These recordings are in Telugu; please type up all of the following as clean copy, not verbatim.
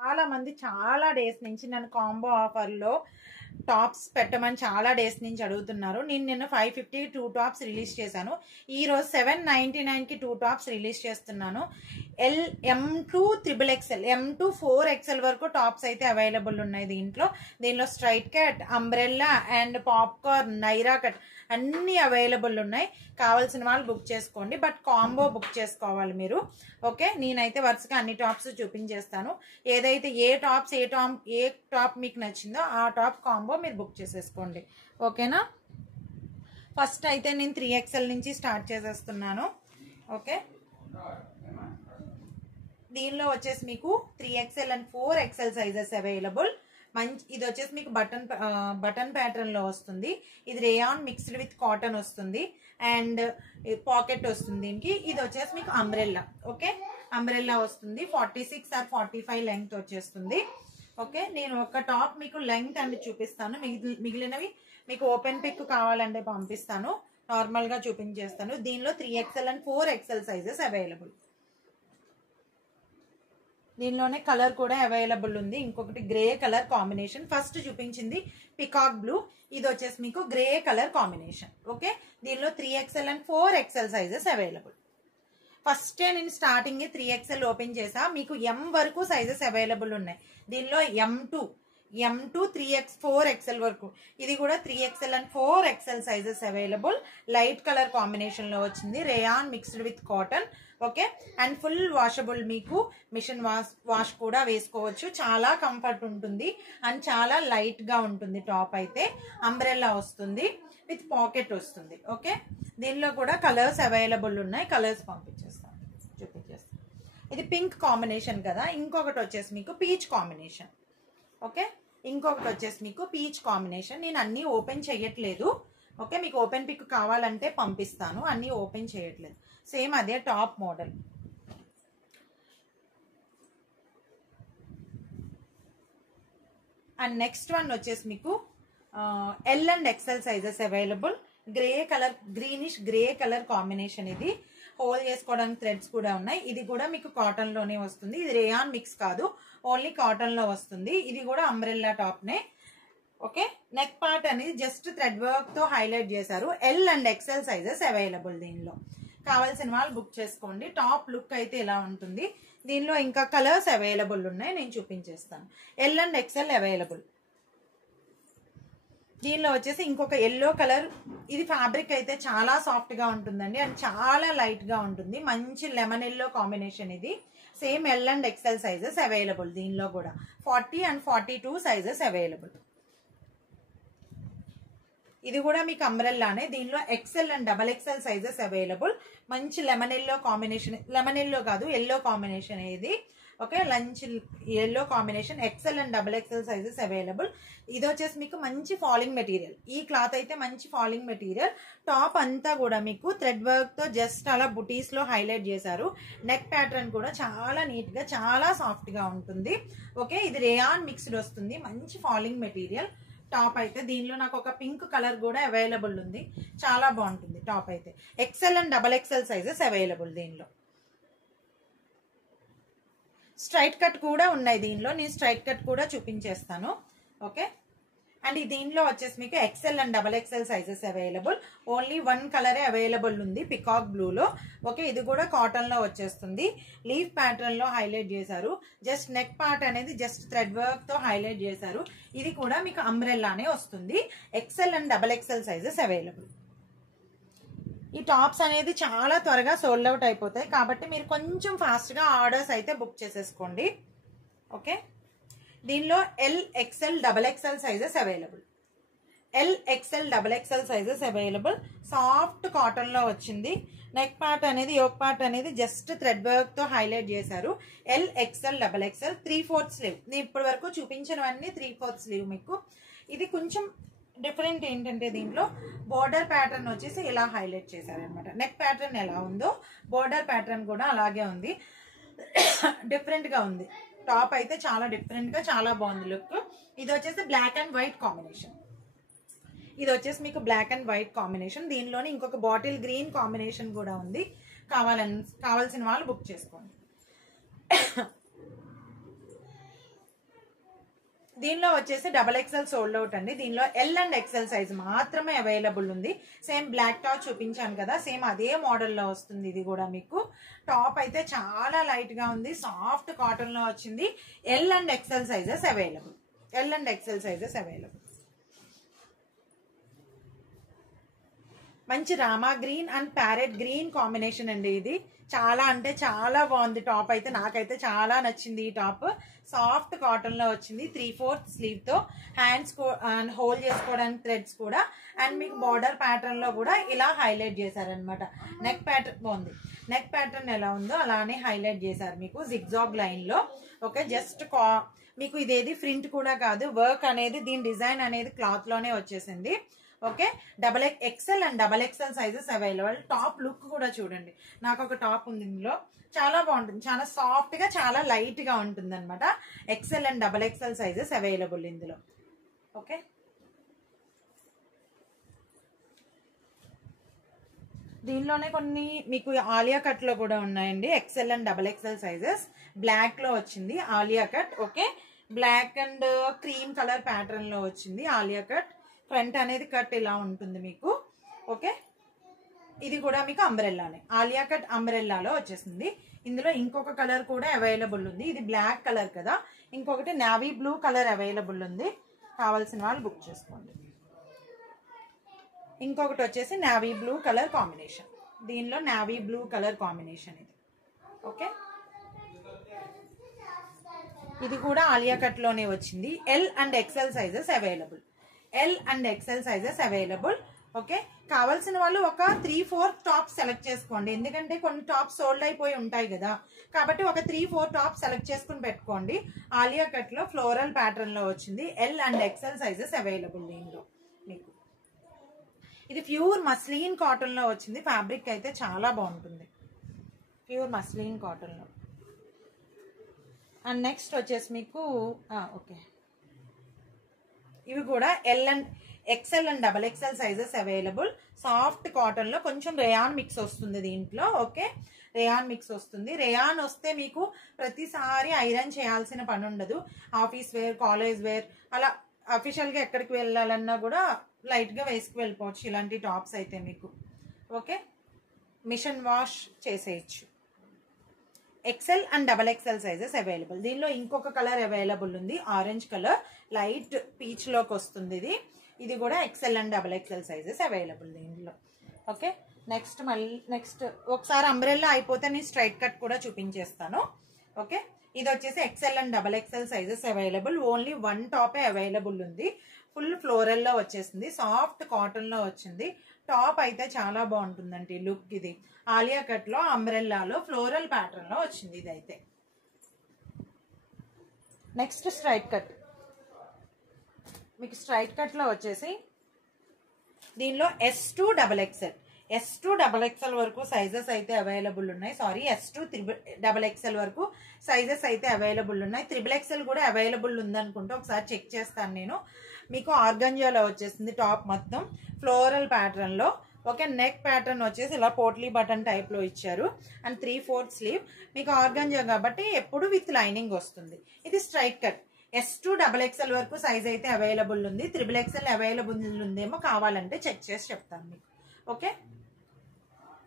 చాలా మంది చాలా డేస్ నుంచి నన్ను కాంబో ఆఫర్లో టాప్స్ పెట్టమని చాలా డేస్ నుంచి అడుగుతున్నారు. నేను నిన్న 550 2 టాప్స్ రిలీజ్ చేశాను. ఈరోజు 799కి 2 టాప్స్ రిలీజ్ చేస్తున్నాను. M2 XXL M2 4XL వరకు టాప్స్ అయితే అవైలబుల్ ఉన్నాయి. దీనిలో straight cut, umbrella and popcorn, Naira cut అన్నీ అవైలబుల్ ఉన్నాయి. కావాల్సిన వాళ్ళు బుక్ చేసుకోండి. బట్ కాంబో బుక్ చేసుకోవాలి మీరు. ఓకే, నేనైతే వరుసగా అన్ని టాప్స్ చూపించేస్తాను. ఏదైతే ఏ టాప్ మీకు నచ్చిందో ఆ టాప్ కాంబో మీరు బుక్ చేసేసుకోండి. ఓకేనా? ఫస్ట్ అయితే నేను 3XL నుంచి స్టార్ట్ చేసేస్తున్నాను. ఓకే, దీనిలో వచ్చేసి మీకు 3XL and 4XL sizes available. ఇది వచ్చేసి మీకు బటన్ ప్యాటర్న్ లో వస్తుంది. ఇది రేయాన్ మిక్స్డ్ విత్ కాటన్ వస్తుంది అండ్ పాకెట్ వస్తుంది దీనికి. ఇది వచ్చేసి మీకు అంబ్రెల్లా. ఓకే, అంబ్రెల్లా వస్తుంది. 46 or 45 లెంగ్త్ వచ్చేస్తుంది. ఓకే, నేను ఒక టాప్ మీకు లెంగ్త్ అండ్ చూపిస్తాను. మిగిలినవి మీకు ఓపెన్ పిక్ కావాలంటే పంపిస్తాను. నార్మల్ గా చూపించేస్తాను. దీనిలో 3XL and 4XL sizes available. దీనిలోనే కలర్ కూడా అవైలబుల్ ఉంది. ఇంకొకటి గ్రే కలర్ కాంబినేషన్. ఫస్ట్ చూపించింది పికాక్ బ్లూ. ఇది వచ్చేసి మీకు గ్రే కలర్ కాంబినేషన్. ఓకే, దీనిలో 3XL and 4XL sizes available. First నేను స్టార్టింగ్ 3XL ఓపెన్ చేసా. మీకు M వరకు సైజెస్ అవైలబుల్ ఉన్నాయి. దీనిలో M2 4XL వరకు. ఇది కూడా 3XL and 4XL sizes available. Light colour combination లో వచ్చింది. Rayon mixed with cotton. Okay, and full washable. మీకు మిషన్ వాష్ కూడా వేసుకోవచ్చు. చాలా కంఫర్ట్ ఉంటుంది అండ్ చాలా లైట్ గా ఉంటుంది. టాప్ అయితే అంబ్రెల్లా వస్తుంది విత్ పాకెట్ వస్తుంది. ఓకే, దీనిలో కూడా కలర్స్ అవైలబుల్ ఉన్నాయి. కలర్స్ చూపించేస్తాను. ఇది పింక్ కాంబినేషన్ కదా. ఇంకొకటి వచ్చేసి మీకు పీచ్ కాంబినేషన్. ఓకే, ఇంకొకటి వచ్చేసి మీకు పీచ్ కాంబినేషన్. నేను అన్ని ఓపెన్ చేయట్లేదు. ఓకే, మీకు ఓపెన్ పిక్ కావాలంటే పంపిస్తాను. అన్ని ఓపెన్ చేయట్లేదు. సేమ్ అదే top model. And next one వచ్చేసి మీకు L and XL sizes available. Grey colour, greenish grey colour combination. ఇది హోల్ చేసుకోవడానికి థ్రెడ్స్ కూడా ఉన్నాయి. ఇది కూడా మీకు కాటన్ లోనే వస్తుంది. ఇది రేయాన్ మిక్స్ కాదు, ఓన్లీ కాటన్ లో వస్తుంది. ఇది కూడా అంబ్రెల్లా టాప్ నే. ఓకే, నెక్ పార్ట్ అనేది జస్ట్ థ్రెడ్ వర్క్ తో హైలైట్ చేశారు. L and XL sizes available. దీనిలో కావాల్సిన వాళ్ళు బుక్ చేసుకోండి. టాప్ లుక్ అయితే ఇలా ఉంటుంది. దీనిలో ఇంకా కలర్స్ అవైలబుల్ ఉన్నాయి, నేను చూపించేస్తాను. L and XL available. దీనిలో వచ్చేసి ఇంకొక ఎల్లో కలర్. ఇది ఫ్యాబ్రిక్ అయితే చాలా సాఫ్ట్ గా ఉంటుందండి అండ్ చాలా లైట్ గా ఉంటుంది. మంచి లెమన్ ఎల్లో కాంబినేషన్. ఇది same L and XL sizes available. దీనిలో కూడా 40 and 42 సైజెస్ అవైలబుల్. ఇది కూడా మీకు అంబ్రెల్లానే. దీనిలో XL and XXL sizes available. మంచి lemon yellow combination. Lemon yellow కాదు, ఎల్లో కాంబినేషన్ ఇది. Okay, lunch yellow combination. XL and XXL sizes available. ఇది వచ్చేసి మీకు మంచి ఫాలింగ్ మెటీరియల్. ఈ క్లాత్ అయితే మంచి ఫాలింగ్ మెటీరియల్. టాప్ అంతా కూడా మీకు థ్రెడ్ వర్క్ తో జస్ట్ అలా బుటీస్ లో హైలైట్ చేశారు. నెక్ ప్యాటర్న్ కూడా చాలా నీట్ గా, చాలా సాఫ్ట్ గా ఉంటుంది. ఓకే, ఇది రేయాన్ మిక్స్డ్ వస్తుంది. మంచి ఫాలింగ్ మెటీరియల్ టాప్ అయితే. దీనిలో నాకు ఒక పింక్ కలర్ కూడా అవైలబుల్ ఉంది. చాలా బాగుంటుంది టాప్ అయితే. XL and XXL sizes available. దీనిలో స్ట్రైట్ కట్ కూడా ఉన్నాయి. దీనిలో నేను స్ట్రైట్ కట్ కూడా చూపించేస్తాను. ఓకే, అండ్ దీనిలో వచ్చేసి మీకు XL and XXL sizes available. Only one కలరే అవైలబుల్ ఉంది, పికాక్ బ్లూలో. ఓకే, ఇది కూడా కాటన్ లో వచ్చేస్తుంది. లీఫ్ ప్యాటర్న్ లో హైలైట్ చేశారు. జస్ట్ నెక్ పార్ట్ అనేది జస్ట్ థ్రెడ్ వర్క్ తో హైలైట్ చేశారు. ఇది కూడా మీకు అంబ్రెల్లానే వస్తుంది. XL and XXL sizes available. ఈ టాప్స్ అనేది చాలా త్వరగా సోల్డ్ అవుట్ అయిపోతాయి కాబట్టి మీరు కొంచెం ఫాస్ట్ గా ఆర్డర్స్ అయితే బుక్ చేసేసుకోండి. ఓకే, దీనిలో L, XL, XXL sizes available. L, XL, XXL sizes available. Soft cotton లో వచ్చింది. నెక్ పార్ట్ అనేది, యోక్ పార్ట్ అనేది జస్ట్ థ్రెడ్ వర్క్ తో హైలైట్ చేశారు. L, XL, XXL. 3/4 స్లీవ్. నేను ఇప్పటి వరకు చూపించినవన్నీ 3/4 స్లీవ్. మీకు ఇది కొంచెం డిఫరెంట్ ఏంటంటే దీంట్లో బోర్డర్ ప్యాటర్న్ వచ్చేసి ఇలా హైలైట్ చేశారనమాట. నెక్ ప్యాటర్న్ ఎలా ఉందో బోర్డర్ ప్యాటర్న్ కూడా అలాగే ఉంది. డిఫరెంట్ గా ఉంది. టాప్ అయితే చాలా డిఫరెంట్ గా, చాలా బాగుంది లుక్. ఇది వచ్చేసి బ్లాక్ అండ్ వైట్ కాంబినేషన్. ఇది వచ్చేసి మీకు బ్లాక్ అండ్ వైట్ కాంబినేషన్. దీనిలోనే ఇంకొక బాటిల్ గ్రీన్ కాంబినేషన్ కూడా ఉంది. కావాల్సిన వాళ్ళు బుక్ చేసుకోండి. దీనిలో వచ్చేసి XXL సోల్డ్ అవుట్ అండి. దీనిలో L అండ్ XL సైజ్ మాత్రమే అవైలబుల్ ఉంది. సేమ్ బ్లాక్ టాప్ చూపించాను కదా, సేమ్ అదే మోడల్లో వస్తుంది. ఇది కూడా మీకు టాప్ అయితే చాలా లైట్ గా ఉంది, సాఫ్ట్ కాటన్ లో వచ్చింది. L and XL sizes available. L and XL sizes available. మంచి Rama green and parrot green combination అండి. ఇది చాలా అంటే చాలా బాగుంది. టాప్ అయితే నాకైతే చాలా నచ్చింది. ఈ టాప్ సాఫ్ట్ కాటన్ లో వచ్చింది. 3/4 స్లీవ్ తో హ్యాండ్స్ అండ్ హోల్డ్ చేసుకోవడానికి థ్రెడ్స్ కూడా, అండ్ మీకు బార్డర్ ప్యాటర్న్ లో కూడా ఇలా హైలైట్ చేశారనమాట. నెక్ ప్యాటర్న్ బాగుంది. నెక్ ప్యాటర్న్ ఎలా ఉందో అలానే హైలైట్ చేశారు మీకు జిగ్జాగ్ లైన్ లో. ఓకే, జస్ట్ మీకు ఇదేది ప్రింట్ కూడా కాదు, వర్క్ అనేది దీని డిజైన్ అనేది క్లాత్ లోనే వచ్చేసింది. Okay, XXL and XXL sizes available. Top look కూడా చూడండి. నాకు ఒక టాప్ ఉంది ఇందులో, చాలా బాగుంటుంది. చాలా సాఫ్ట్ గా చాలా లైట్ గా ఉంటుంది అనమాట. XL and XXL sizes available ఇందులో. ఓకే, దీనిలోనే కొన్ని మీకు ఆలియా కట్ లో కూడా ఉన్నాయండి. XL and XXL sizes. Black లో వచ్చింది Alia cut. Okay, black and cream colour pattern లో వచ్చింది ఆలియా కట్. ఫ్రంట్ అనేది కట్ ఇలా ఉంటుంది మీకు. ఓకే, ఇది కూడా మీకు అంబ్రెల్లానే, ఆలియా కట్ అంబ్రెల్లాలో వచ్చేసింది. ఇందులో ఇంకొక కలర్ కూడా అవైలబుల్ ఉంది. ఇది బ్లాక్ కలర్ కదా, ఇంకొకటి నావీ బ్లూ కలర్ అవైలబుల్ ఉంది. కావాల్సిన వాళ్ళు బుక్ చేసుకోండి. ఇంకొకటి వచ్చేసి నావీ బ్లూ కలర్ కాంబినేషన్. దీనిలో నావీ బ్లూ కలర్ కాంబినేషన్ ఇది. ఓకే, ఇది కూడా ఆలియా కట్ లోనే వచ్చింది. L and XL sizes available. L and XL sizes available. Okay, కావాల్సిన వాళ్ళు ఒక 3-4 టాప్స్ సెలెక్ట్ చేసుకోండి. ఎందుకంటే కొన్ని టాప్స్ సోల్డ్ అయిపోయి ఉంటాయి కదా, కాబట్టి ఒక 3-4 టాప్స్ సెలెక్ట్ చేసుకుని పెట్టుకోండి. ఆలియా కట్ లో ఫ్లోరల్ ప్యాటర్న్ లో వచ్చింది. L and XL sizes available దీనిలో మీకు. ఇది ప్యూర్ మస్లిన్ కాటన్ లో వచ్చింది. ఫ్యాబ్రిక్ అయితే చాలా బాగుంటుంది, ప్యూర్ మస్లిన్ కాటన్ లో. అండ్ నెక్స్ట్ వచ్చేసి మీకు ఓకే, ఇవి కూడా XL and XXL sizes available. Soft cotton లో కొంచెం రేయాన్ మిక్స్ వస్తుంది దీంట్లో. ఓకే, రేయాన్ మిక్స్ వస్తుంది. రేయాన్ వస్తే మీకు ప్రతిసారి ఐరన్ చేయాల్సిన పని ఉండదు. ఆఫీస్ వేర్, కాలేజ్ వేర్, అలా అఫీషియల్ గా ఎక్కడికి వెళ్ళాలన్నా కూడా లైట్ గా వేసుకు వెళ్ళిపోవచ్చు ఇలాంటి టాప్స్ అయితే మీకు. ఓకే, మిషన్ వాష్ చేసేయచ్చు. XL and XXL sizes available. దీనిలో ఇంకొక కలర్ అవైలబుల్ ఉంది, ఆరెంజ్ కలర్, లైట్ పీచ్ లోకి వస్తుంది ఇది. ఇది కూడా XL and XXL sizes available దీనిలో. ఓకే, నెక్స్ట్ ఒకసారి అంబ్రెల్లా అయిపోతే నేను స్ట్రైట్ కట్ కూడా చూపించేస్తాను. ఓకే, ఇది వచ్చేసి XL and XXL sizes available. Only 1 టాపే అవైలబుల్ ఉంది. ఫుల్ ఫ్లోరల్ లో వచ్చేసింది, సాఫ్ట్ కాటన్ లో వచ్చింది. టాప్ అయితే చాలా బాగుంటుందండి లుక్. ఇది ఆలియా కట్ లో అంబ్రెల్లాలో ఫ్లోరల్ ప్యాటర్న్ లో వచ్చింది ఇదైతే. Next straight cut. మీకు స్ట్రైట్ కట్ లో వచ్చేసి దీనిలో S2 XXL వరకు సైజెస్ అయితే అవైలబుల్ ఉన్నాయి. సారీ, S2 XXL వరకు సైజెస్ అయితే అవైలబుల్ ఉన్నాయి. XXL కూడా అవైలబుల్ ఉందనుకుంటే ఒకసారి చెక్ చేస్తాను నేను. మీకు ఆర్గంజాలో వచ్చేసింది టాప్ మొత్తం ఫ్లోరల్ ప్యాటర్న్ లో. ఓకే, నెక్ ప్యాటర్న్ వచ్చేసి ఇలా పోట్లీ బటన్ టైప్ లో ఇచ్చారు. And 3/4 slew. మీకు ఆర్గంజా కాబట్టి ఎప్పుడు విత్ లైనింగ్ వస్తుంది. ఇది స్ట్రైట్ కట్. S2 XXL వరకు సైజ్ అయితే అవైలబుల్ ఉంది. XXL అవైలబుల్ ఉందేమో, కావాలంటే చెక్ చేసి చెప్తాను మీకు. ఓకే,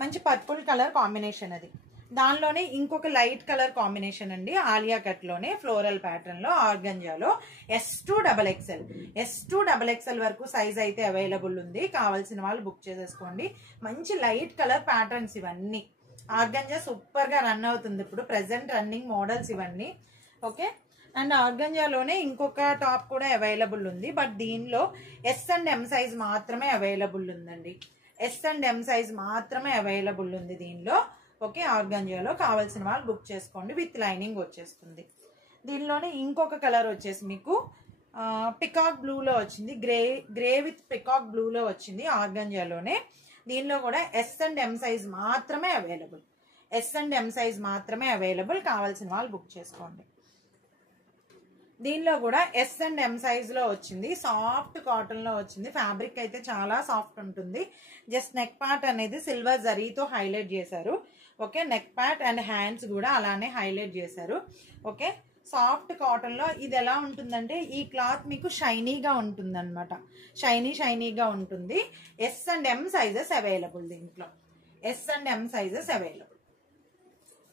మంచి పర్పుల్ కలర్ కాంబినేషన్ అది. దానిలోనే ఇంకొక లైట్ కలర్ కాంబినేషన్ అండి, ఆలియా కట్ లోనే ఫ్లోరల్ ప్యాటర్న్ లో ఆర్గంజాలో. S2 XXL వరకు సైజ్ అయితే అవైలబుల్ ఉంది. కావాల్సిన వాళ్ళు బుక్ చేసేసుకోండి. మంచి లైట్ కలర్ ప్యాటర్న్స్ ఇవన్నీ. ఆర్గంజా సూపర్ గా రన్ అవుతుంది ఇప్పుడు, ప్రెసెంట్ రన్నింగ్ మోడల్స్ ఇవన్నీ. ఓకే, అండ్ ఆర్గంజాలోనే ఇంకొక టాప్ కూడా అవైలబుల్ ఉంది. బట్ దీనిలో S అండ్ M సైజ్ మాత్రమే అవైలబుల్ ఉందండి. S అండ్ M సైజ్ మాత్రమే అవైలబుల్ ఉంది దీనిలో. ఓకే, ఆర్గంజాలో కావాల్సిన వాళ్ళు బుక్ చేసుకోండి. విత్ లైనింగ్ వచ్చేస్తుంది. దీనిలోనే ఇంకొక కలర్ వచ్చేసి మీకు పికాక్ బ్లూలో వచ్చింది. గ్రే విత్ పికాక్ బ్లూలో వచ్చింది ఆర్గంజాలోనే. దీనిలో కూడా S అండ్ M సైజ్ మాత్రమే available. S and M size మాత్రమే అవైలబుల్. కావాల్సిన వాళ్ళు బుక్ చేసుకోండి. దీనిలో కూడా S అండ్ M సైజ్ లో వచ్చింది. సాఫ్ట్ కాటన్ లో వచ్చింది. ఫ్యాబ్రిక్ అయితే చాలా సాఫ్ట్ ఉంటుంది. జస్ట్ నెక్ పార్ట్ అనేది సిల్వర్ జరీతో హైలైట్ చేశారు. Okay, neck part and hands కూడా అలానే హైలైట్ చేశారు. ఓకే, సాఫ్ట్ కాటన్ లో ఇది ఎలా ఉంటుందంటే ఈ క్లాత్ మీకు షైనీగా ఉంటుంది అనమాట. షైనీగా ఉంటుంది. S and M sizes available దీంట్లో. S and M sizes available.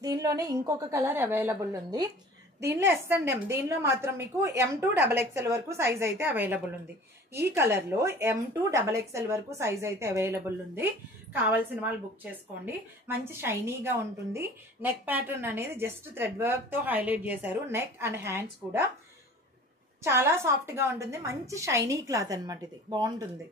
దీనిలోనే ఇంకొక కలర్ అవైలబుల్ ఉంది. దీనిలో ఎస్ అండ్ ఎం, దీనిలో మాత్రం మీకు M2 XXL వరకు సైజ్ అయితే అవైలబుల్ ఉంది. ఈ కలర్ లో M2 XXL వరకు సైజ్ అయితే అవైలబుల్ ఉంది. కావాల్సిన వాళ్ళు బుక్ చేసుకోండి. మంచి షైనీగా ఉంటుంది. నెక్ ప్యాటర్న్ అనేది జస్ట్ థ్రెడ్ వర్క్ తో హైలైట్ చేశారు. నెక్ అండ్ హ్యాండ్స్ కూడా చాలా సాఫ్ట్ గా ఉంటుంది. మంచి షైనీ క్లాత్ అనమాట. ఇది బాగుంటుంది.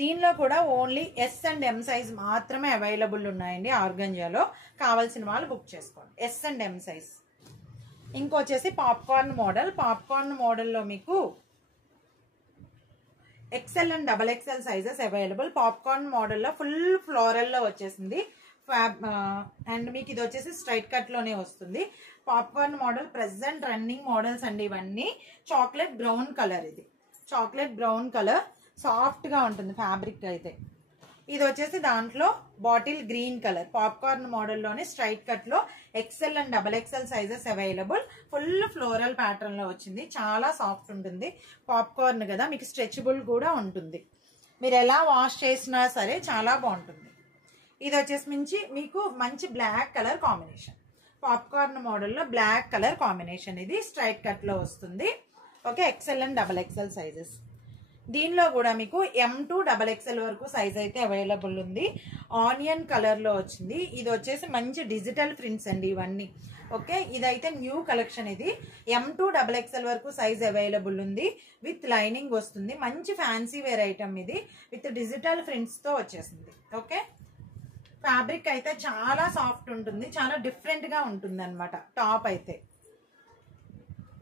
దీనిలో కూడా only S and M size మాత్రమే అవైలబుల్ ఉన్నాయండి ఆర్గంజాలో. కావాల్సిన వాళ్ళు బుక్ చేసుకోండి. S and M size. ఇంకొచ్చేసి పాప్కార్న్ మోడల్. పాప్కార్న్ మోడల్లో మీకు XL and XXL sizes available. Popcorn మోడల్లో ఫుల్ ఫ్లోరల్లో వచ్చేసింది. అండ్ మీకు ఇది వచ్చేసి స్ట్రైట్ కట్ లోనే వస్తుంది. Popcorn model present running models అండి ఇవన్నీ. Chocolate brown colour. ఇది చాక్లెట్ బ్రౌన్ కలర్. సాఫ్ట్ గా ఉంటుంది ఫ్యాబ్రిక్ అయితే. ఇది వచ్చేసి దాంట్లో bottle green colour. Popcorn మోడల్లోనే straight cut లో XL and XXL sizes available. Full floral pattern లో వచ్చింది. చాలా సాఫ్ట్ ఉంటుంది. పాప్కార్న్ కదా, మీకు స్ట్రెచబుల్ కూడా ఉంటుంది. మీరు ఎలా వాష్ చేసినా సరే చాలా బాగుంటుంది. ఇది వచ్చేసి మీకు మంచి బ్లాక్ కలర్ కాంబినేషన్. పాప్కార్న్ మోడల్లో బ్లాక్ కలర్ కాంబినేషన్. ఇది స్ట్రైట్ కట్ లో వస్తుంది. Okay, XL and XXL sizes. దీనిలో కూడా మీకు M2 XXL వరకు సైజ్ అయితే అవైలబుల్ ఉంది. ఆనియన్ కలర్ లో వచ్చింది. ఇది వచ్చేసి మంచి డిజిటల్ ప్రింట్స్ అండి ఇవన్నీ. ఓకే, ఇదైతే న్యూ కలెక్షన్. ఇది M2 XXL వరకు సైజ్ అవైలబుల్ ఉంది. విత్ లైనింగ్ వస్తుంది. మంచి ఫ్యాన్సీ వేర్ ఐటమ్ ఇది. విత్ డిజిటల్ ప్రింట్స్ తో వచ్చేసింది. ఓకే, ఫ్యాబ్రిక్ అయితే చాలా సాఫ్ట్ ఉంటుంది. చాలా డిఫరెంట్ గా ఉంటుంది అనమాట. టాప్ అయితే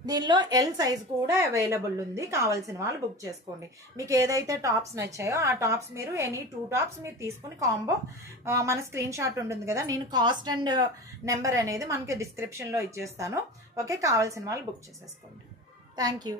దీనిలో ఎల్ సైజ్ కూడా అవైలబుల్ ఉంది. కావాల్సిన వాళ్ళు బుక్ చేసుకోండి. మీకు ఏదైతే టాప్స్ నచ్చాయో ఆ టాప్స్ మీరు ఎనీ 2 టాప్స్ మీరు తీసుకుని కాంబో మన స్క్రీన్ షాట్ ఉంటుంది కదా, నేను కాస్ట్ అండ్ నెంబర్ అనేది మనకి డిస్క్రిప్షన్ లో ఇచ్చేస్తాను. ఓకే, కావాల్సిన వాళ్ళు బుక్ చేసేసుకోండి. Thank you.